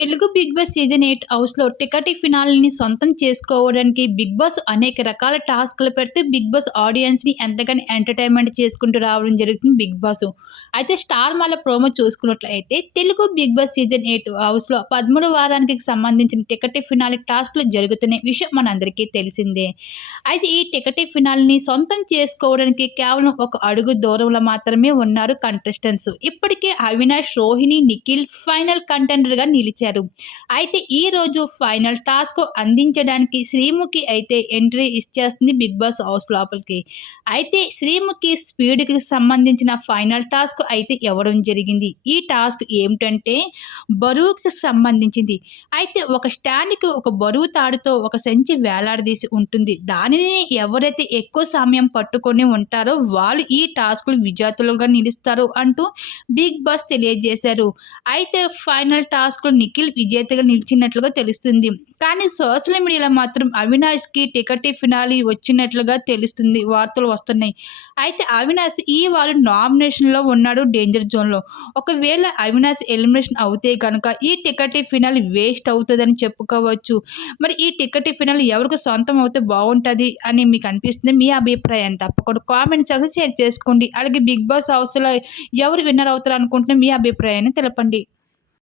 Telugu big boss season 8 హౌస్‌లో ticket ఫినాల్‌ని సొంతం చేసుకోవడానికి బిగ్ బాస్ అనేక రకాల టాస్క్‌లు పెడితే బిగ్ బాస్ ఆడియన్స్‌ని ఎంతగానో ఎంటర్‌టైన్‌మెంట్ చేసుకుంటూ రావడం జరుగుతుంది బిగ్ బాసు. అయితే స్టార్ మాల ప్రోమో చూసుకున్నట్లయితే తెలుగు బిగ్ బాస్ సీజన్ 8 హౌస్‌లో 13 వారానికి సంబంధించిన టికెట్ ఫినాలే టాస్క్‌లు జరుగుతున్న విషయం మనందరికీ తెలిసిందే. అయితే ఈ టికెట్ ఫినాల్‌ని సొంతం చేసుకోవడానికి కేవలం ఒక అడుగు దూరంలో మాత్రమే ఉన్నారు కంటెస్టెంట్స్. ఇప్పటికే అవినాష్, రోహిణి, నిఖిల్ ఫైనల్ కంటెండర్‌గా నిలిచారు. అయితే ఈ రోజు ఫైనల్ టాస్క్ అందించడానికి శ్రీముఖి అయితే ఎంట్రీ ఇచ్చేస్తుంది బిగ్ బాస్ హౌస్ లోపలికి. అయితే శ్రీముఖి స్పీడ్‌కి సంబంధించిన ఫైనల్ టాస్క్ అయితే ఇవ్వడం జరిగింది. ఈ టాస్క్ ఏమిటంటే బరువుకి సంబంధించింది. అయితే ఒక స్టాండ్‌కి ఒక బరువు తాడుతో ఒక సంచి వేలాడదీసి ఉంటుంది. దానిని ఎవరైతే ఎక్కువ సమయం పట్టుకొని ఉంటారో వాళ్ళు ఈ టాస్క్‌లు విజేతలుగా నిలుస్తారు అంటూ బిగ్ బాస్ తెలియజేశారు. అయితే ఫైనల్ టాస్క్‌లో నిఖిల్ విజేతగా నిలిచినట్లుగా తెలుస్తుంది. కానీ సోషల్ మీడియాలో మాత్రం అవినాష్‌కి టికెట్ ఫినాలే వచ్చినట్లుగా తెలుస్తుంది. వార్తలు వస్తున్నాయి. అయితే అవినాష్ ఈ వారం నామినేషన్‌లో ఉన్నాడు డేంజర్ జోన్‌లో. ఒకవేళ అవినాష్ ఎలిమినేషన్ అవుతే గనక ఈ టికెట్ ఫినాలే వేస్ట్ అవుతదని చెప్పుకోవచ్చు. మరి ఈ టికెట్ ఫినాలే ఎవరికి సొంతం అవుతే బావుంటది అని మీకు అనిపిస్తుంది? మీ అభిప్రాయం తప్పకుండా కామెంట్ సెక్షన్‌లో షేర్ చేసుకోండి. అలాగే బిగ్ బాస్ హౌస్‌లో ఎవరు విన్నర్ అవుతారు అనుకుంటున్నారు? మీ అభిప్రాయాన్ని తెలపండి.